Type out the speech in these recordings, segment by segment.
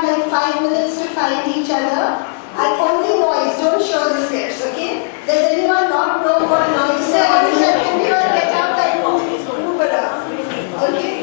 have like 5 minutes to find each other. And only noise, don't show the scripts, okay? Does anyone not know what noise is? Can you all get up and move around? Okay?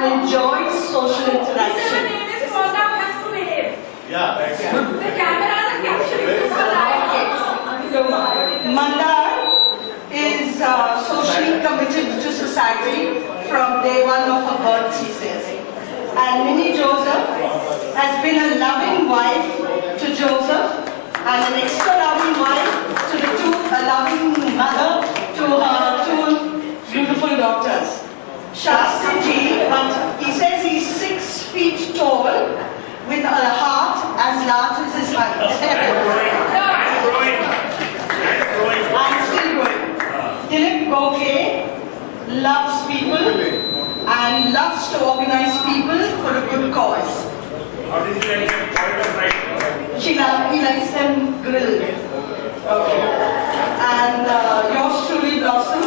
and enjoys social interaction. Yeah, thanks. The cameras are capturing you for live. So, Mandar is socially committed to society from day one of her birth, she says. And Minnie Joseph has been a loving wife to Joseph and an extra loving wife to the two, a loving mother to her two beautiful daughters. Shasti ji, but he says he's 6 feet tall with a heart as large as his height. I'm still going. Dilip Gokhale loves people and loves to organize people for a good cause. How did you like them? He likes them grilled. Okay. And yours truly, Blossom,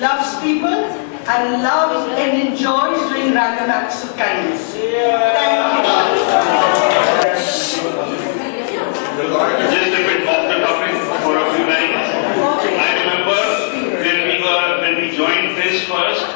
loves people and loves and enjoys doing random acts of kindness. Thank you. Just a bit off the topic for a few lines. I remember when we joined this first.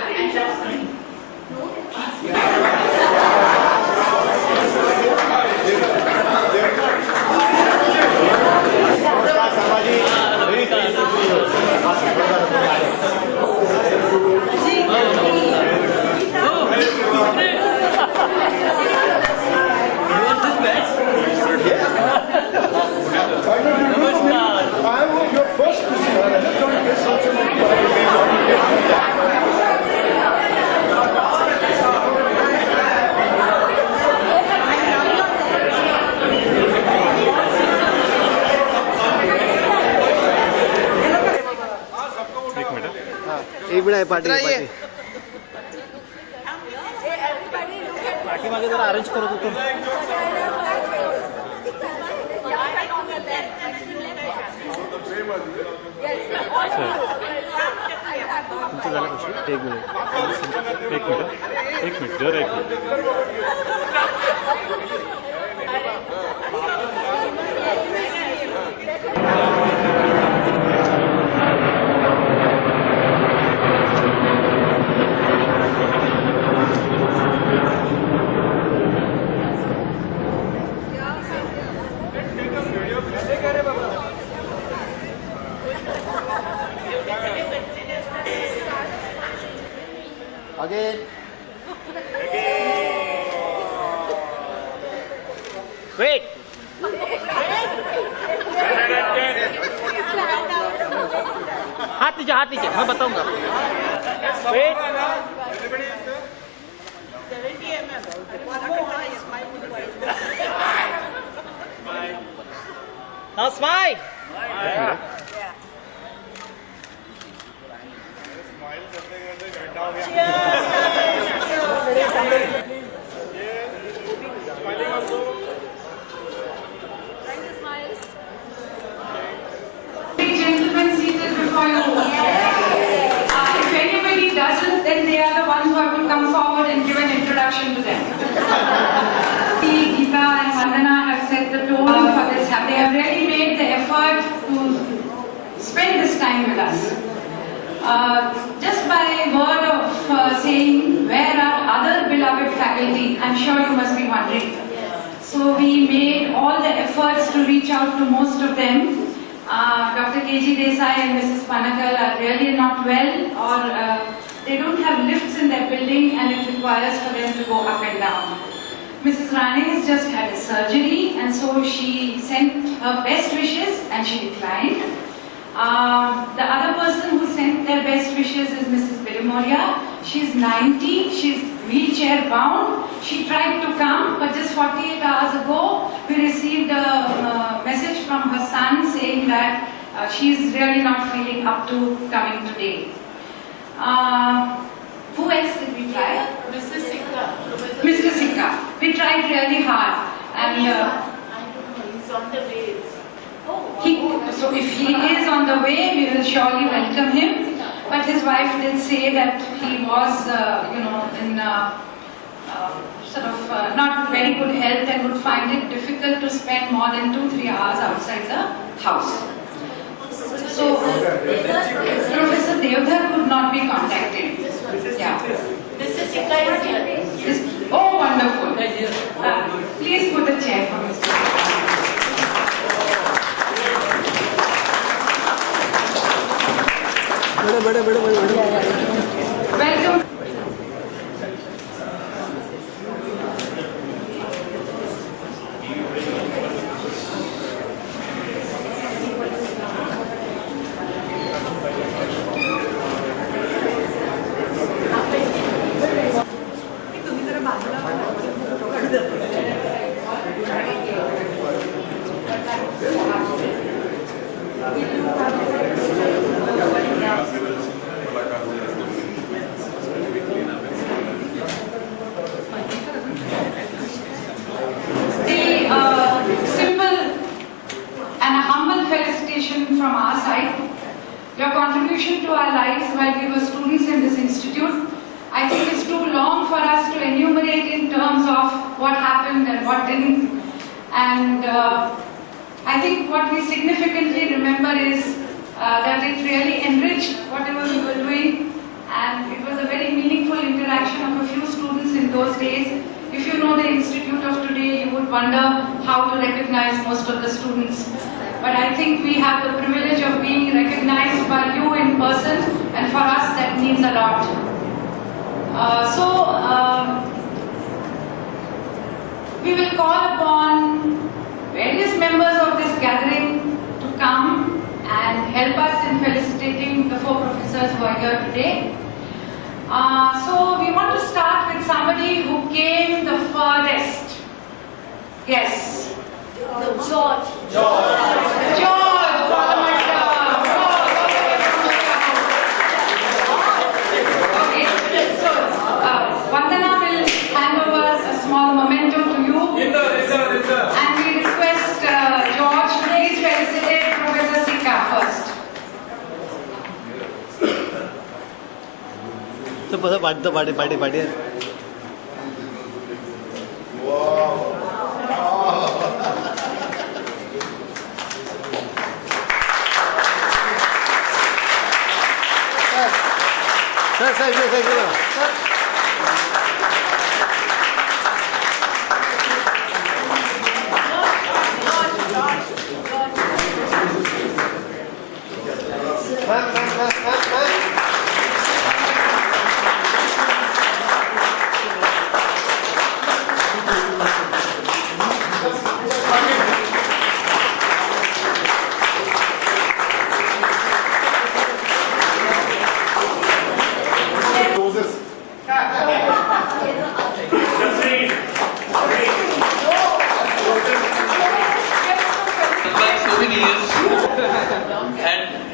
एक minute आहे पाठी पाठीमागे जरा arrange करत होतो तुमचं झालं कशी एक मिनिट जरा एक मिनिट Again. Wait. हाथ नीचे मैं बताऊंगा Wait. Now smile. Gentlemen seated before you. If anybody doesn't, then they are the ones who have to come forward and give an introduction to them. Geeta and Vandana have set the tone for this. They have really made the effort to spend this time with us. Just by word of saying, where are other beloved faculty? I'm sure you must be wondering. So we made all the efforts to reach out to most of them. Dr. K.G. Desai and Mrs. Panakal are really not well, or they don't have lifts in their building and it requires for them to go up and down. Mrs. Rane has just had a surgery and so she sent her best wishes and she declined. The other person who sent their best wishes is Mrs. Birimoria. She's 90, she's wheelchair bound. She tried to come, but just 48 hours ago, we received a message from her son saying that she's really not feeling up to coming today. Who else did we try? Mr. Sikka. Mr. Sikka. We tried really hard. And I don't know, he's on the way. so if he is on the way, we will surely welcome him. But his wife did say that he was, in sort of not very good health and would find it difficult to spend more than 2-3 hours outside the house. So, Professor Deonar could not be contacted. Yeah. Mrs. Sikka is here. Please put a chair for Mr. Welcome. From our side, your contribution to our lives while we were students in this institute, I think is too long for us to enumerate in terms of what happened and what didn't. And I think what we significantly remember is that it really enriched whatever we were doing, and it was a very meaningful interaction of a few students in those days. If you know the institute of today, you would wonder how to recognize most of the students. But I think we have the privilege of being recognized by you in person, and for us that means a lot. We will call upon various members of this gathering to come and help us in felicitating the 4 professors who are here today. So we want to start with somebody who came the furthest. Yes. George. Vandana will hand over a small memento to you. And we request George, please felicitate Professor Sikka first. So, party. Sir.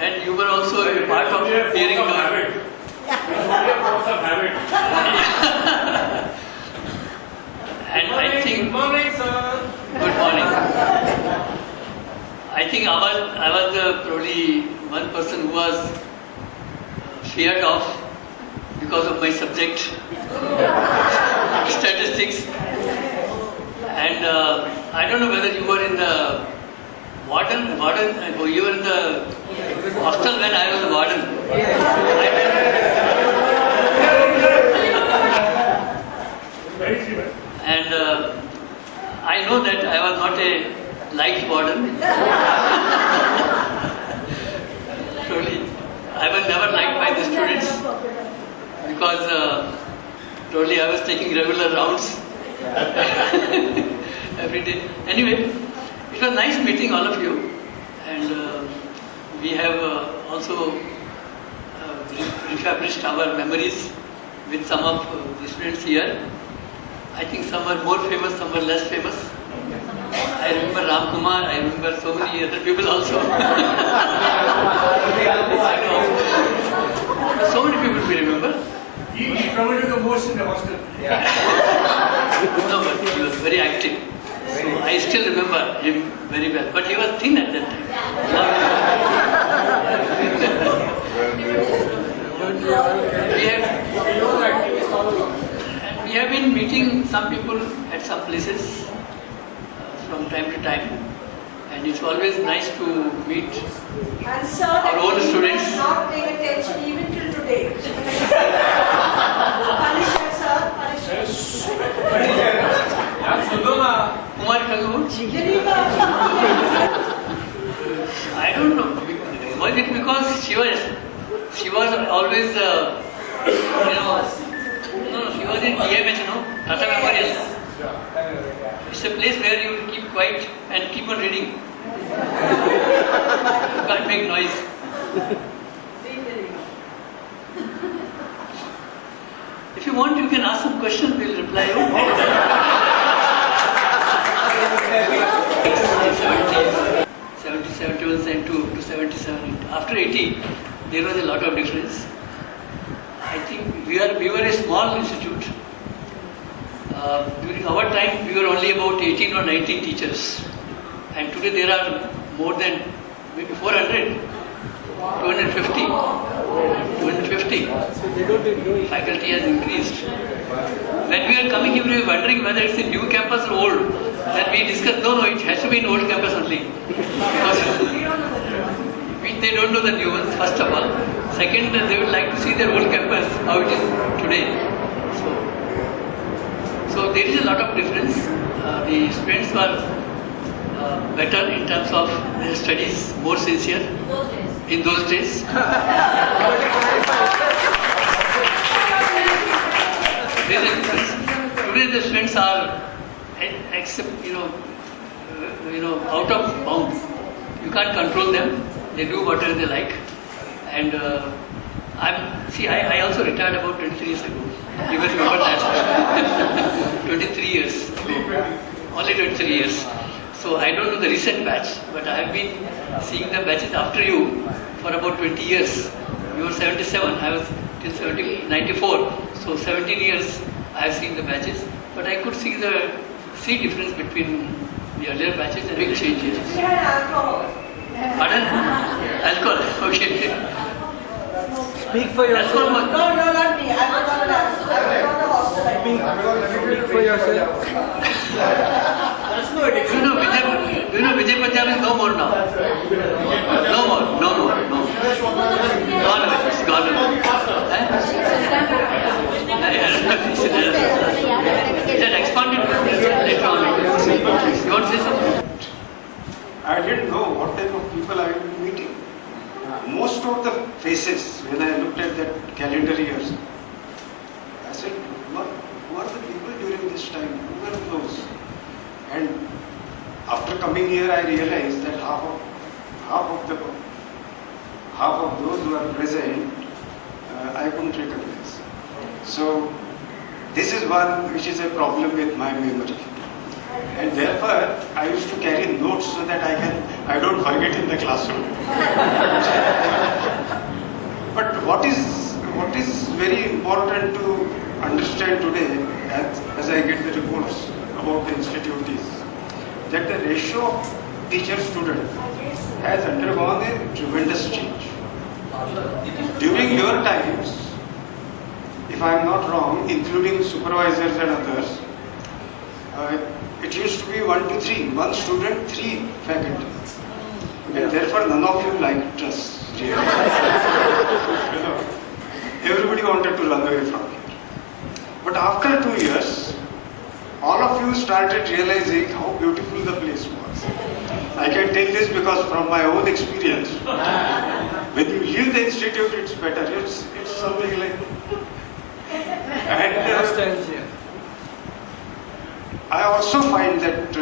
And you were also a part of hearing the and I think, good morning, sir. Good morning. I think I was probably one person who was feared of because of my subject, statistics. And I don't know whether you were in the warden, you were in the hostel when I was a warden. And I know that I was not a light warden. Truly, I was never liked by the students because truly I was taking regular rounds every day. Anyway, it was nice meeting all of you, and we have also refurbished our memories with some of the students here. I think some are more famous, some are less famous. I remember Ram Kumar, I remember so many other people also. I know. So many people we remember. He promoted the most in the hostel. No, but he was very active. So I still remember him very well. But he was thin at that time. We have been meeting some people at some places from time to time, and it's always nice to meet And sir, our own students. has not paid attention even till today. Punishment, sir. Punishment. TMH, no? Tata Memorial. It's a place where you keep quiet and keep on reading. You can't make noise. If you want, you can ask some questions, we'll reply you. 71 to 77. After 80, there was a lot of difference. I think we were a small institute. During our time, we were only about 18 or 19 teachers. And today there are more than maybe 400, 250. 250. Faculty has increased. When we are coming here, we were wondering whether it's a new campus or old. Then we discussed, no, it has to be an old campus only. Because they don't know the new ones, first of all. Second, they would like to see their old campus, how it is today. So there is a lot of difference. The students were better in terms of their studies, more sincere in those days. There is a difference. Today the students are, except out of bounds. You can't control them. They do whatever they like. And I also retired about 23 years ago. You must remember that. 23 years ago. Only 23 years. So I don't know the recent batch, but I have been seeing the batches after you for about 20 years. You were 77, I was till 94. So 17 years I have seen the batches. But I could see difference between the earlier batches and big changes. We had alcohol. Pardon? Alcohol. Okay. Speak for yourself. No, not me. I was on the hostel. Speak for yourself. Do you know Vijay Punjab is no more now? No more. Gone away. It's gone away. It had expanded later on. You want to say something? I didn't know what type of people I would be meeting. Most of the faces, when I looked at that calendar years, I said, who are the people during this time? Who were those? And after coming here, I realized that half of those who are present, I couldn't recognize. So this is one which is a problem with my memory. And therefore, I used to carry notes so that I don't forget in the classroom. But what is very important to understand today, as I get the reports about the institute, is that the ratio of teacher-student has undergone a tremendous change. During your times, if I am not wrong, including supervisors and others, it used to be 1 to 3, 1 student, 3 faculty. And therefore none of you liked us, really. Everybody wanted to run away from here. But after 2 years, all of you started realizing how beautiful the place was. I can tell this because from my own experience, when you leave the institute, it's better. It's something like... And I also find that,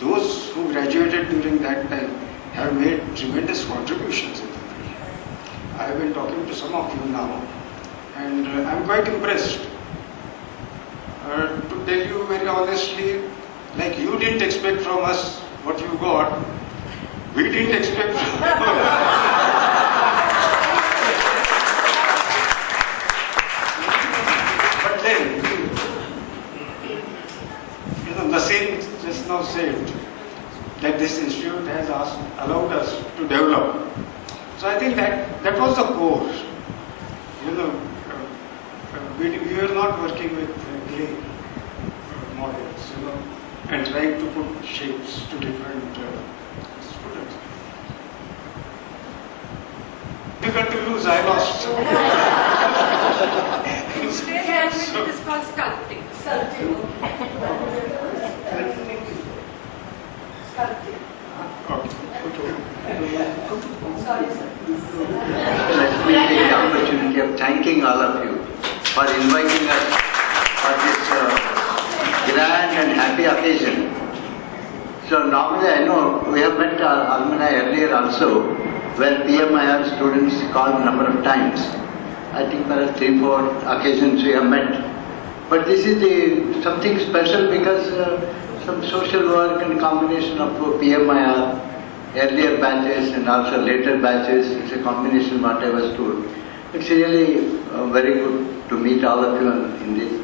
those who graduated during that time have made tremendous contributions in the field. I have been talking to some of you now, and I'm quite impressed. To tell you very honestly, like you didn't expect from us what you got, we didn't expect from you. But then, Naseem just now said that this institute has allowed us to develop. So I think that was the core. We were not working with clay models, and trying to put shapes to different students. Difficult to lose, I lost. Today it is called sculpting. Let me take the opportunity of thanking all of you for inviting us happy occasion. So normally I know we have met alumni earlier also, where PMIR students called a number of times. I think there are 3-4 occasions we have met. But this is something special because some social work and combination of PMIR, earlier batches and also later batches, it's a combination what I was told. It's really very good to meet all of you in this.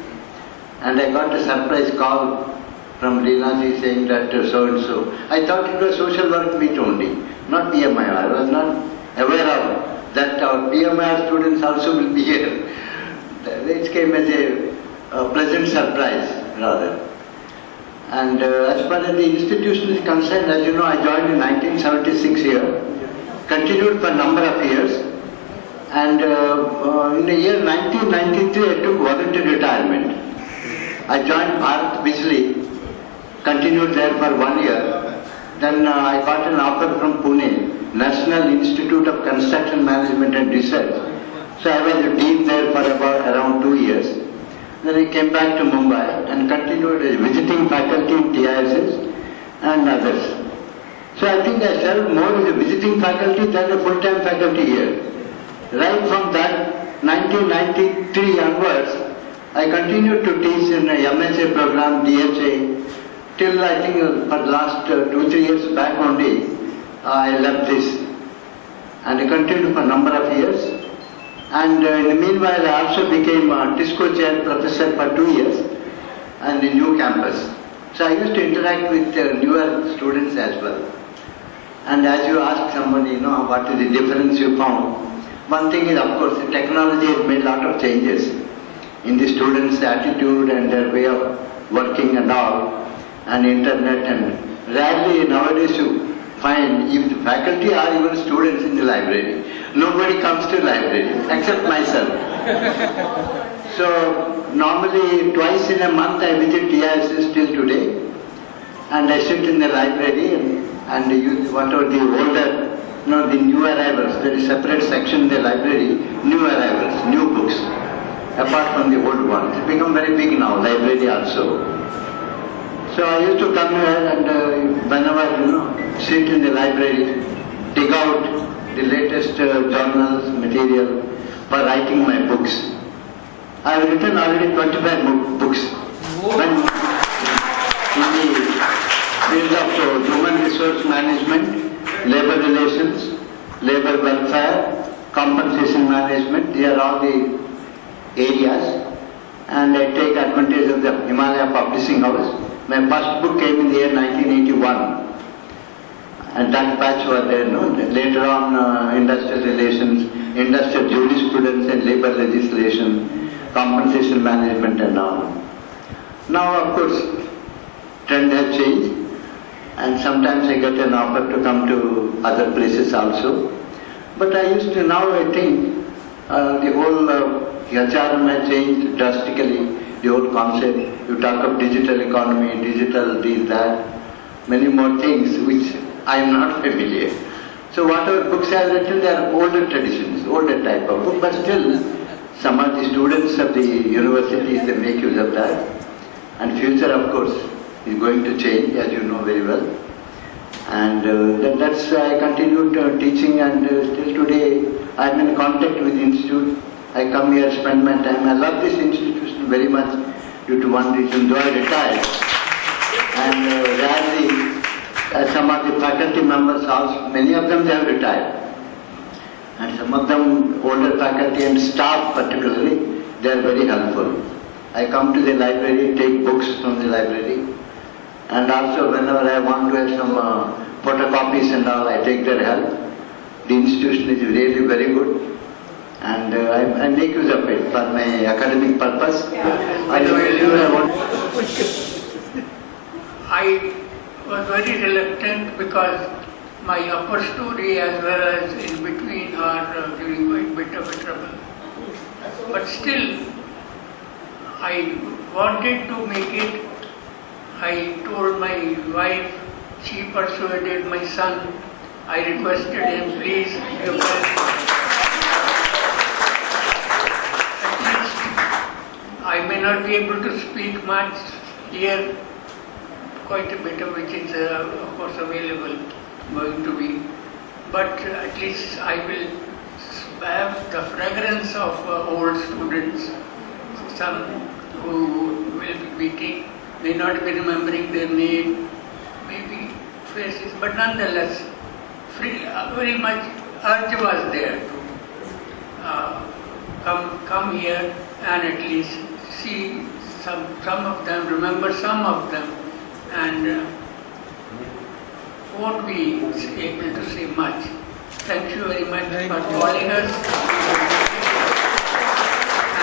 And I got a surprise call from Reena ji saying that so and so. I thought it was social work meet only, not PMIR. I was not aware of that our PMIR students also will be here. It came as a pleasant surprise rather. And as far as the institution is concerned, as you know, I joined in 1976 here, continued for a number of years. And in the year 1993, I took voluntary retirement. I joined Bharat Bijli, continued there for 1 year. Then I got an offer from Pune, National Institute of Construction Management and Research. So I was a dean there for around 2 years. Then I came back to Mumbai and continued as visiting faculty in TISS and others. So I think I served more as a visiting faculty than a full-time faculty here. Right from that 1993 onwards, I continued to teach in a MSA program, DHA, till I think for the last 2-3 years back only, I left this. And I continued for a number of years. And in the meanwhile, I also became a TISCO chair professor for 2 years and the new campus. So I used to interact with newer students as well. And as you ask somebody, what is the difference you found? One thing is, of course, the technology has made a lot of changes in the students' attitude and their way of working and all, and internet, and rarely nowadays you find if the faculty or even students in the library. Nobody comes to library except myself. So normally twice in a month I visit TISS till today, and I sit in the library and use whatever the older, the new arrivals. There is a separate section in the library, new arrivals, new books, apart from the old ones. It's become very big now, library also. So I used to come here and whenever, sit in the library, dig out the latest journals, material for writing my books. I have written already 25 books. When in the field of human resource management, labor relations, labor welfare, compensation management, they are all the areas. And I take advantage of the Himalaya Publishing House. My first book came in the year 1981. And that batch was there, Later on, industrial relations, industrial jurisprudence and labor legislation, compensation management and all. Now, of course, trend has changed, and sometimes I get an offer to come to other places also. But I used to, now I think, the whole HRM has changed drastically, the whole concept. You talk of digital economy, digital this, that, many more things which I am not familiar. So whatever books I have written, they are older traditions, older type of book, but still some of the students of the universities, they make use of that. And future, of course, is going to change, as you know very well. And that's I continued teaching, and still today I am in contact with the institute. I come here, spend my time. I love this institution very much due to one reason, though I retired. And rarely some of the faculty members also, many of them they have retired. And some of them, older faculty and staff particularly, they are very helpful. I come to the library, take books from the library, and also whenever I want to have some photocopies and all, I take their help. The institution is really very good, and I make use of it for my academic purpose. I was very reluctant because my upper story as well as in between are giving quite bit of a trouble. But still, I wanted to make it. I told my wife, she persuaded my son. I requested him, please give us at least. I may not be able to speak much here, quite a bit of which is of course available going to be, but at least I will have the fragrance of old students, some who will be meeting, may not be remembering their name, maybe faces, but nonetheless, very much urge was there to come here and at least see some of them, remember some of them, and won't be able to say much. Thank you very much for calling us.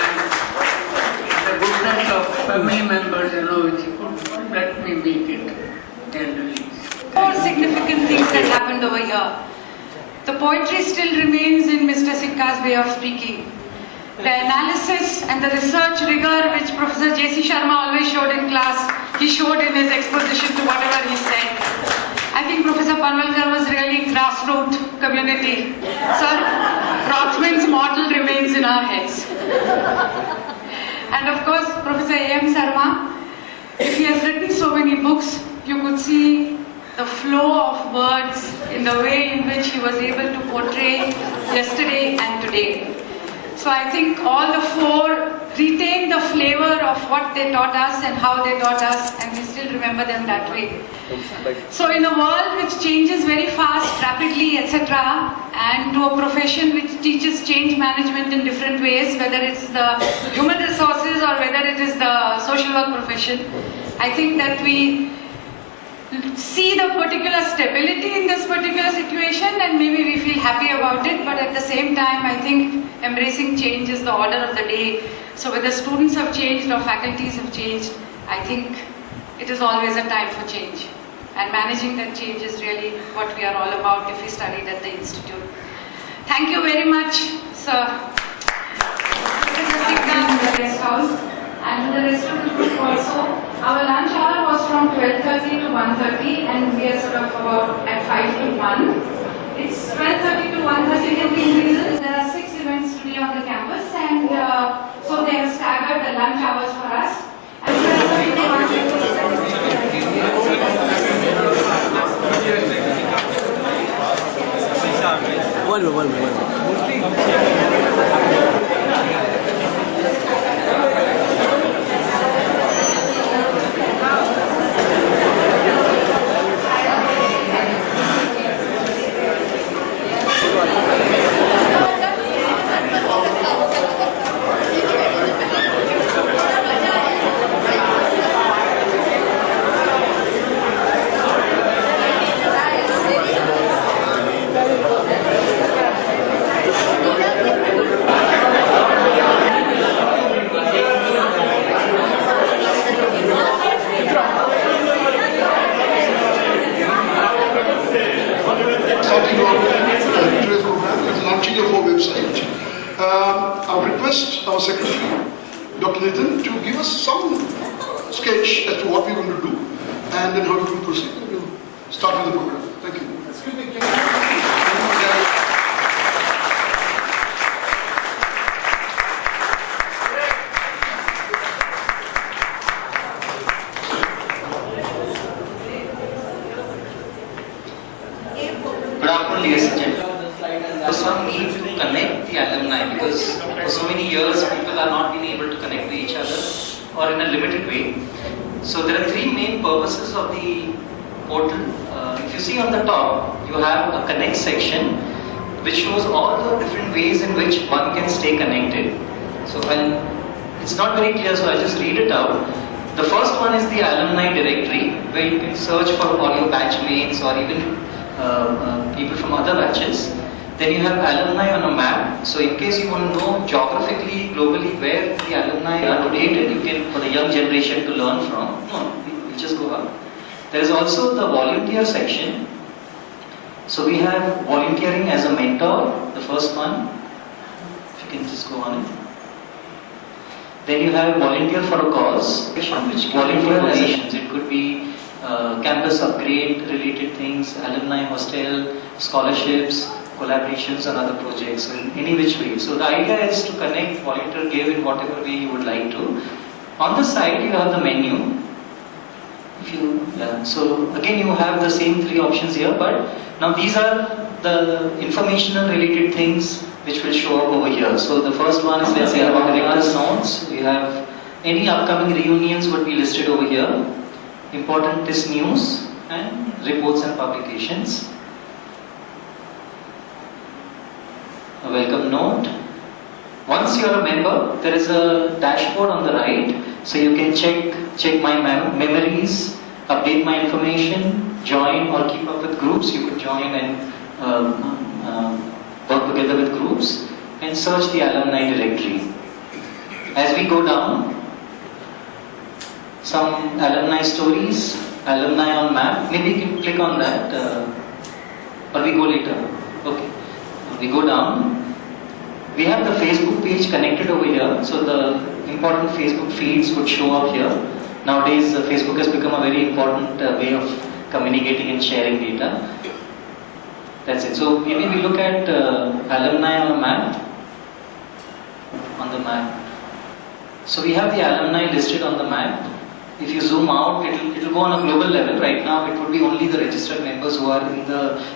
And the goodness of family members, which could let me make it generally. More significant things that happened over here. The poetry still remains in Mr. Sikka's way of speaking. The analysis and the research rigor which Professor J.C. Sharma always showed in class, he showed in his exposition to whatever he said. I think Professor Panwalkar was really grassroots community. Sir, Rothman's model remains in our heads. And of course, Professor A.M. Sarma, if he has written so many books, you could see the flow of words in the way in which he was able to portray yesterday and today. So I think all the four retain the flavor of what they taught us and how they taught us, and we still remember them that way. So in a world which changes very fast, rapidly, etc., and to a profession which teaches change management in different ways, whether it's the human resources or whether it is the social work profession, I think that we see the particular stability in this particular situation and maybe we feel happy about it, but at the same time I think embracing change is the order of the day. So whether students have changed or faculties have changed, I think it is always a time for change, and managing that change is really what we are all about if we studied at the institute. Thank you very much, sir. Professor Sikka in the guest house, and to the rest of the group also. Our lunch hour was from 12:30 to 1:30, and we are sort of about at 5 to 1. It's 12:30 to 1:30 for these reasons. There are 6 events today on the campus, and so they have staggered the lunch hours for us. One. Our secretary, Dr. Nathan, to give us some sketch as to what we're going to do and then how we will proceed. We'll start with the program. Thank you. Excuse me, can Good afternoon, ladies and gentlemen. There's some need to connect the alumni because for so many years people are not being able to connect with each other or in a limited way. So there are 3 main purposes of the portal. If you see on the top, you have a connect section which shows all the different ways in which one can stay connected. So it's not very clear, so I'll just read it out. The first one is the alumni directory, where you can search for all your batchmates or even people from other batches. Then you have alumni on a map. So in case you want to know geographically, globally where the alumni are located, you can, for the young generation to learn from. No, we'll just go up. There is also the volunteer section. So we have volunteering as a mentor, the first one. If you can just go on it. Then you have volunteer for a cause, which volunteer donations. It could be campus upgrade related things, alumni hostel, scholarships, collaborations and other projects, so in any which way. So the idea is to connect, volunteer, give in whatever way you would like to. On the side you have the menu. So again, you have the same 3 options here, but now these are the informational related things which will show up over here. So the first one is, let's say, about director's notes. We have any upcoming reunions would be listed over here. Important is news and reports and publications. A welcome note. Once you are a member, there is a dashboard on the right, so you can check my memories, update my information, join or keep up with groups. You could join and work together with groups and search the alumni directory. As we go down, some alumni stories, alumni on map. Maybe you can click on that, or we go later. Okay, we go down. We have the Facebook page connected over here, so the important Facebook feeds would show up here. Nowadays, Facebook has become a very important way of communicating and sharing data. That's it. So maybe we look at alumni on a map. On the map. So we have the alumni listed on the map. If you zoom out, it'll go on a global level. Right now, it would be only the registered members who are in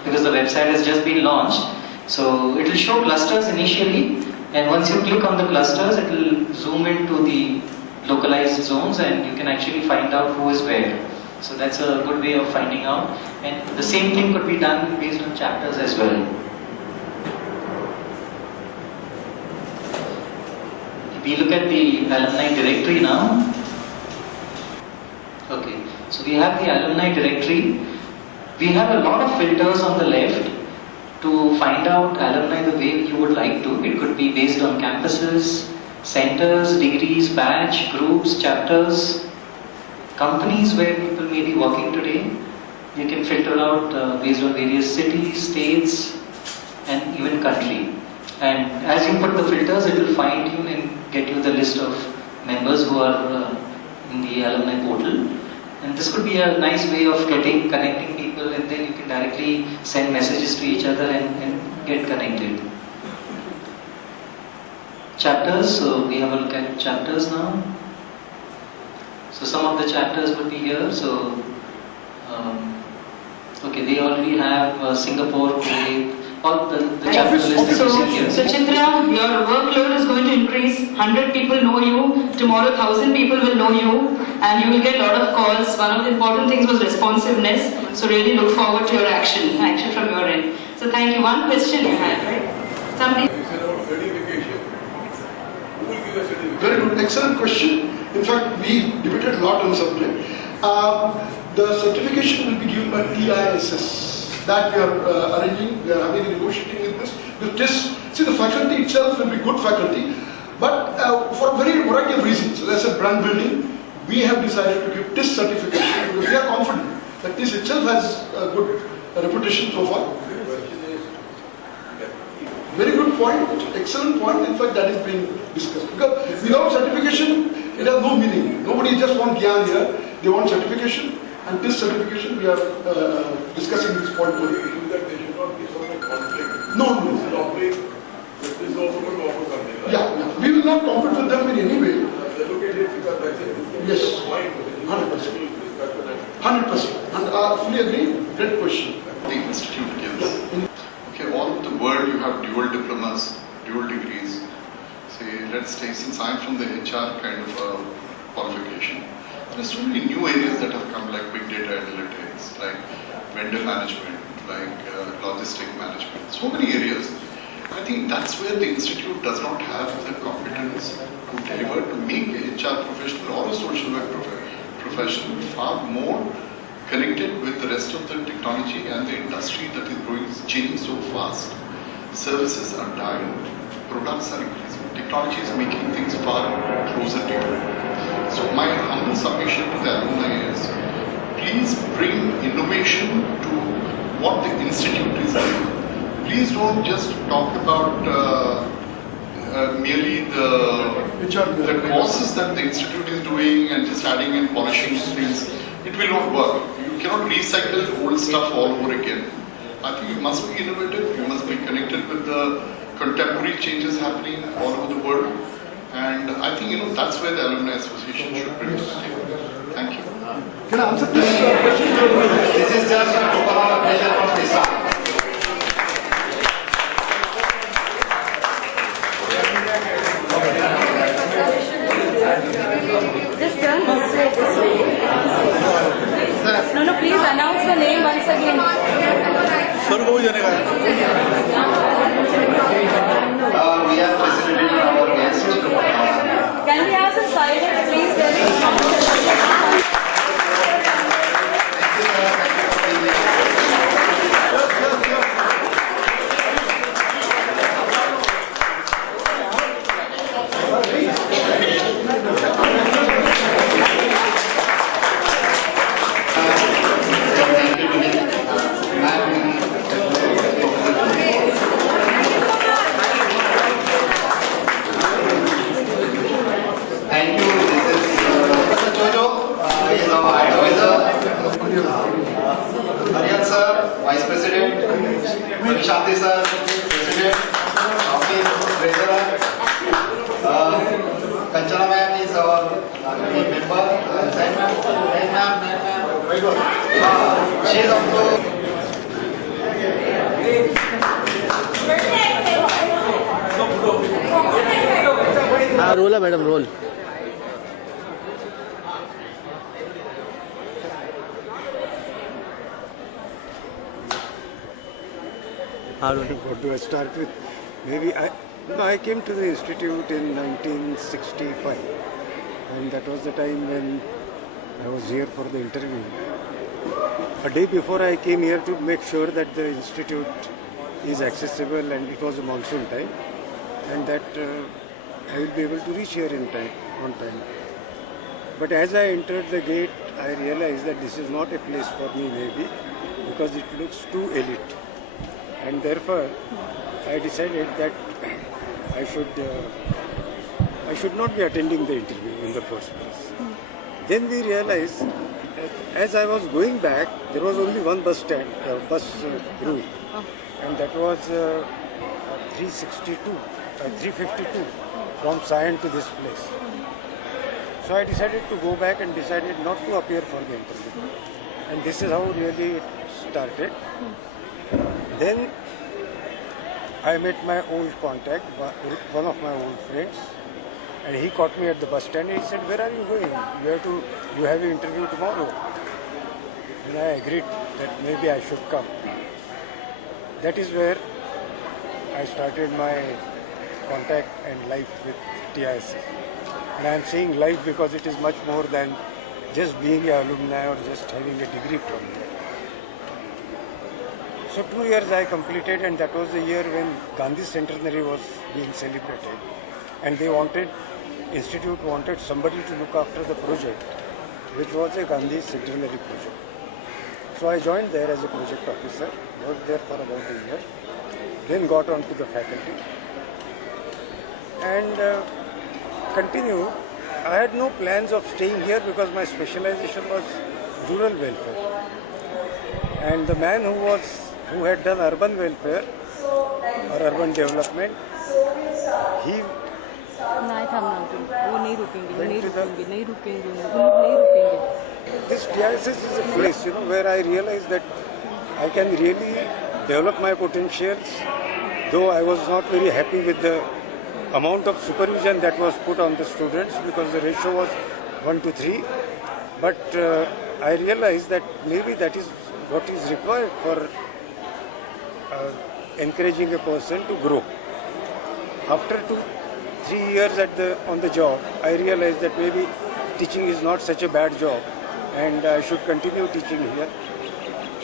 because the website has just been launched. So it will show clusters initially, and once you click on the clusters, it will zoom into the localized zones, and you can actually find out who is where. So that's a good way of finding out. And the same thing could be done based on chapters as well. We look at the alumni directory now. Okay, so we have the alumni directory. We have a lot of filters on the left to find out alumni the way you would like to. It could be based on campuses, centers, degrees, batch, groups, chapters, companies where people may be working today. You can filter out based on various cities, states, and even country. And as you put the filters, it will find you and get you the list of members who are in the alumni portal. And this could be a nice way of connecting people, and then you can directly send messages to each other and get connected. Chapters, so we have a look at chapters now. So some of the chapters would be here. So, okay, they already have Singapore, Kuwait, all the chapter list that you see here. So Chitra, your workload is going to increase. 100 people know you. Tomorrow 1,000 people will know you, and you will get a lot of calls. One of the important things was responsiveness. So really look forward to your action from your end. So thank you. One question you had, right? Somebody. Very good, excellent question. In fact, we debated a lot on the subject. The certification will be given by TISS. That we are arranging, we are having a negotiating with this. With this, see, the faculty itself will be good faculty, but for a very variety of reasons. As I said, brand building, we have decided to give this certification because we are confident that this itself has a good reputation so far. Very good point, excellent point. In fact, that is being discussed. Because without certification, it has no meaning. Nobody just wants Gyan here. They want certification. And this certification, we are discussing this point. No. Yeah, we will not compete with them in any way. Yes, 100%. 100%. And I fully agree. Great question. The institute gives. Okay, all over the world you have dual diplomas, dual degrees. Say, let's say, since I'm from the HR kind of qualification, there's so many new areas that have come, like big data analytics, like vendor management, like logistic management, so many areas. I think that's where the institute does not have the competence to deliver, to make a HR professional or a social work professional far more connected with the rest of the technology and the industry that is growing, is changing so fast. Services are dying, products are increasing, technology is making things far closer to you. So my humble submission to the alumni is, please bring innovation to what the institute is doing. Please don't just talk about merely the courses that the institute is doing and just adding and polishing things. It will not work. You cannot recycle old stuff all over again. I think you must be innovative, you must be connected with the contemporary changes happening all over the world. And I think, that's where the Alumni Association should bring to the table. Thank you. Can I answer this question? This is just a token of appreciation from this side. Just turn this way, this way. No, please announce the name once again. We are facilitating our guests. Can we have some silence, please? Thank you. This is Mr. Jojo. He is our advisor. Aryan sir, Vice President. Shanti sir, President. Office Treasurer. Kanchana ma'am is our member. Ma'am. She is also. Role है madam role What do I start with? Maybe I came to the institute in 1965, and that was the time when I was here for the interview. A day before I came here to make sure that the institute is accessible, and it was a monsoon time, and that I will be able to reach here on time. But as I entered the gate, I realized that this is not a place for me maybe, because it looks too elite. And therefore, I decided that I should not be attending the interview in the first place. Then we realized, as I was going back, there was only one bus route, and that was 352 from Sion to this place. So I decided to go back and decided not to appear for the interview. And this is how really it started. Then I met my old contact, one of my old friends, and he caught me at the bus stand and he said, "Where are you going? You have an interview tomorrow." And I agreed that maybe I should come. That is where I started my contact and life with TIS. And I am saying life because it is much more than just being an alumni or just having a degree from here. So 2 years I completed, and that was the year when Gandhi Centenary was being celebrated. And Institute wanted somebody to look after the project, which was a Gandhi Centenary project. So I joined there as a project officer, worked there for about a year, then got on to the faculty and continued. I had no plans of staying here because my specialization was rural welfare. And the man who had done urban welfare or urban development, he This TISS is a place, where I realized that I can really develop my potentials, though I was not very happy with the amount of supervision that was put on the students because the ratio was 1:3. But I realized that maybe that is what is required for encouraging a person to grow. After 2-3 years on the job, I realized that maybe teaching is not such a bad job and I should continue teaching here.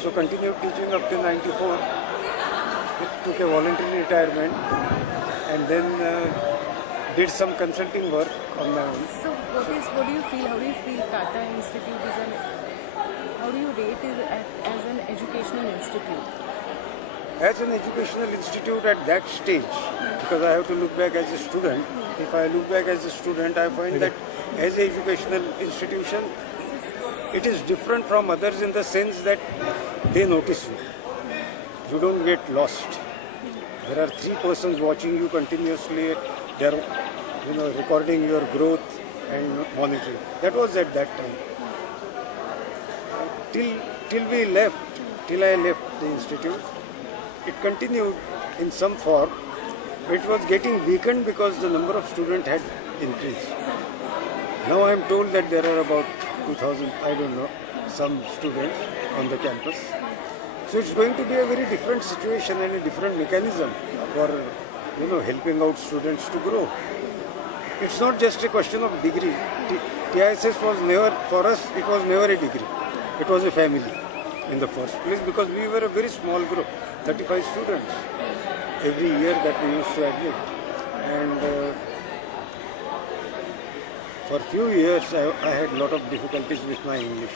So continued teaching up to 94. Took a voluntary retirement and then did some consulting work on my own. So what do you feel? How do you feel Tata Institute how do you rate it as an educational institute? As an educational institute at that stage, because I have to look back as a student, if I look back as a student, I find that as an educational institution, it is different from others in the sense that they notice you. You don't get lost. There are 3 persons watching you continuously. They are recording your growth and monitoring. That was at that time. Till I left the institute, it continued in some form. It was getting weakened because the number of students had increased. Now I am told that there are about 2,000, I don't know, some students on the campus. So it's going to be a very different situation and a different mechanism for helping out students to grow. It's not just a question of degree. TISS was never, for us, it was never a degree. It was a family in the first place because we were a very small group, 35 students every year that we used to admit. And for few years I had a lot of difficulties with my English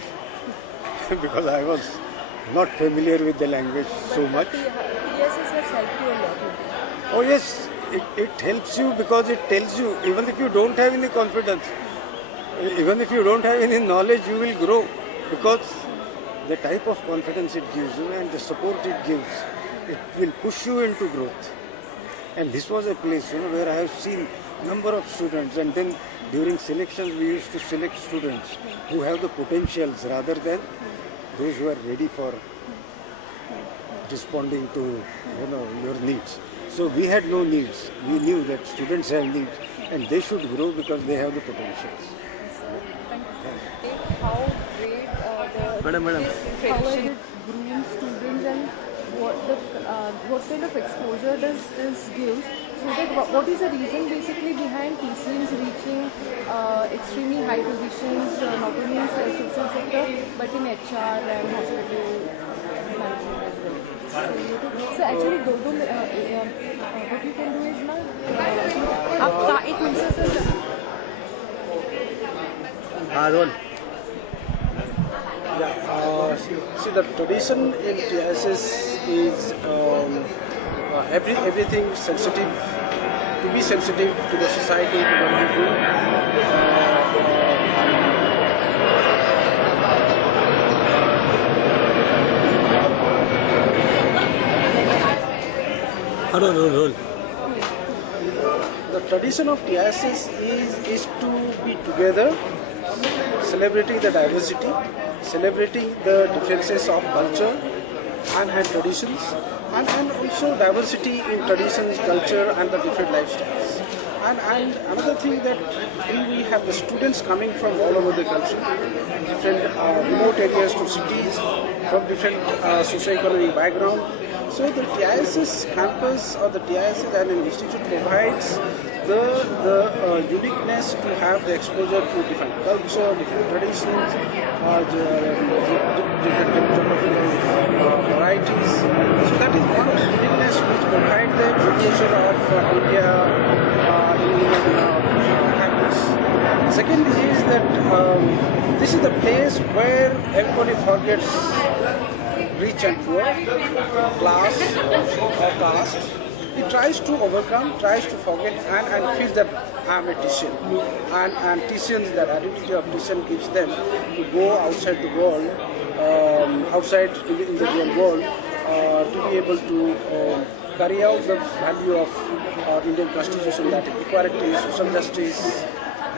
because I was not familiar with the language so much. TISS has helped you a lot. Oh yes, it helps you because it tells you, even if you don't have any confidence, even if you don't have any knowledge, you will grow because the type of confidence it gives you and the support it gives, it will push you into growth. And this was a place where I have seen number of students, and then during selections we used to select students who have the potentials rather than those who are ready for responding to your needs. So we had no needs. We knew that students have needs and they should grow because they have the potentials. How great how it grooms students and what kind of exposure does this give? So that what is the reason basically behind TCNs reaching extremely high positions, not only in the social sector but in HR and hospital management as well? So actually what you can do is now एक minute role. See, the tradition in TISS is everything sensitive, to be sensitive to the society, to the people. Roll. The tradition of TISS is to be together, celebrating the diversity, celebrating the differences of culture and traditions, and also diversity in traditions, culture and the different lifestyles. And another thing that we have the students coming from all over the country, different remote areas to cities, from different socio-economic background. So the TISS campus or the TISS as an institute provides the uniqueness to have the exposure to different culture, different traditions, different geographical varieties. So that is one of the uniqueness which provides the exposure of India in campus. Second is that this is the place where everybody forgets rich and poor, class or caste. He tries to overcome, tries to forget and feel that I am a Titian. And Titians, that identity of Titian gives them to go outside the world, outside in the real world, to be able to carry out the value of Indian Constitution, that is equality, social justice,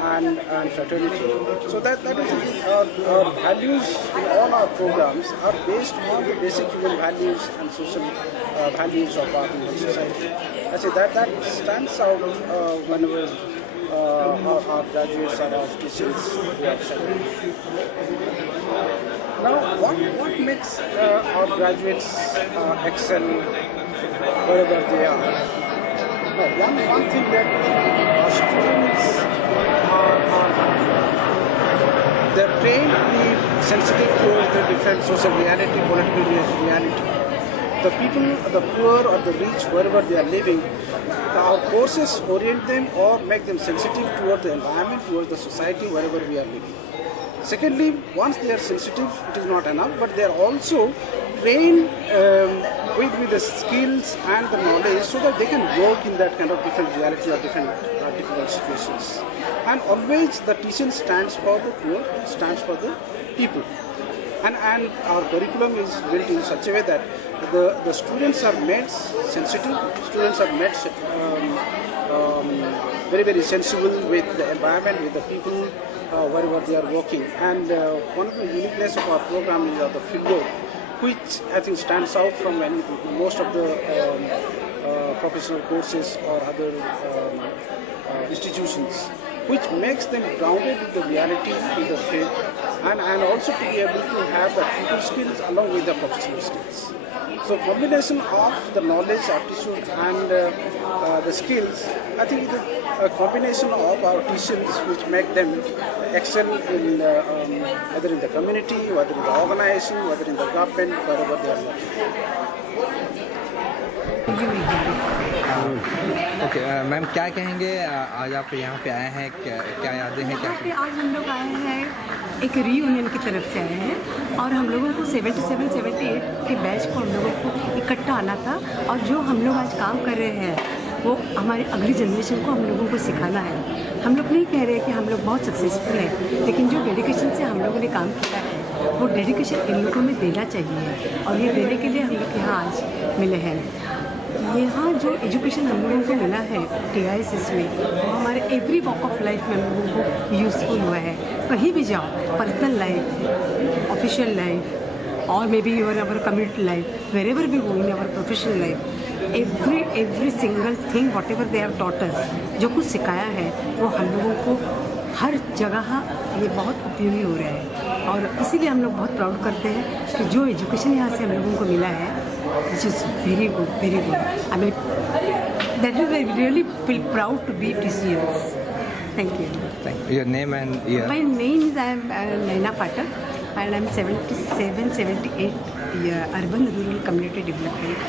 and fraternity. So that is our values in all our programs are based on the basic human values and social values of our Indian society. I say that stands out whenever our graduates or our teachers go outside. Now, what makes our graduates excel wherever they are? One thing that our students they're trained to be sensitive towards the different social reality, political reality. The people, the poor or the rich, wherever they are living, our courses orient them or make them sensitive toward the environment, towards the society, wherever we are living. Secondly, once they are sensitive, it is not enough, but they are also trained with the skills and the knowledge so that they can work in that kind of different reality or different difficult situations. And always the teaching stands for the poor, stands for the people. And our curriculum is built in such a way that the students are made sensitive, students are made very, very sensible with the environment, with the people, wherever they are working. And one of the uniqueness of our program is the field work, which I think stands out from most of the professional courses or other institutions, which makes them grounded with the reality, with the faith, and also to be able to have the people skills along with the professional skills. So combination of the knowledge, aptitude and the skills, I think it is a combination of our teachers which make them excel in whether in the community, whether in the organization, whether in the government, wherever they are working. Okay ma'am क्या कहेंगे आज आप यहाँ पे आए हैं क्या यादें हैं यहाँ पे आज हम लोग आए हैं एक रीयूनियन की तरफ से आए हैं और हम लोगों को 77-78 के बैच को हम लोगों को इकट्ठा आना था और जो हम लोग आज काम कर रहे हैं वो हमारी अगली जनरेशन को हम लोगों को सिखाना है। हम लोग नहीं कह रहे कि हम लोग बहुत सक्सेसफुल हैं, लेकिन जो डेडिकेशन से हम लोगों ने काम किया है वो डेडिकेशन इन लोगों में देना चाहिए और ये देने के लिए हम लोग यहाँ आज मिले हैं। यहाँ जो एजुकेशन हम लोगों को मिला है TISS में वो हमारे एवरी वॉक ऑफ लाइफ में हम लोगों को यूज़फुल हुआ है। कहीं भी जाओ, पर्सनल लाइफ, ऑफिशियल लाइफ और maybe your our community life, wherever we go in our professional life, every single thing whatever they have taught us, जो कुछ सिखाया है वो हम लोगों को हर जगह ये बहुत उपयोगी हो रहा है और इसीलिए हम लोग बहुत प्राउड करते हैं कि जो एजुकेशन यहाँ से हम लोगों को मिला है which is very good, very good. I mean, that is I really feel proud to be TCS. Thank you. Thank you. Your name and year? My name is Naina Patel and I'm 77-78 year urban rural community development.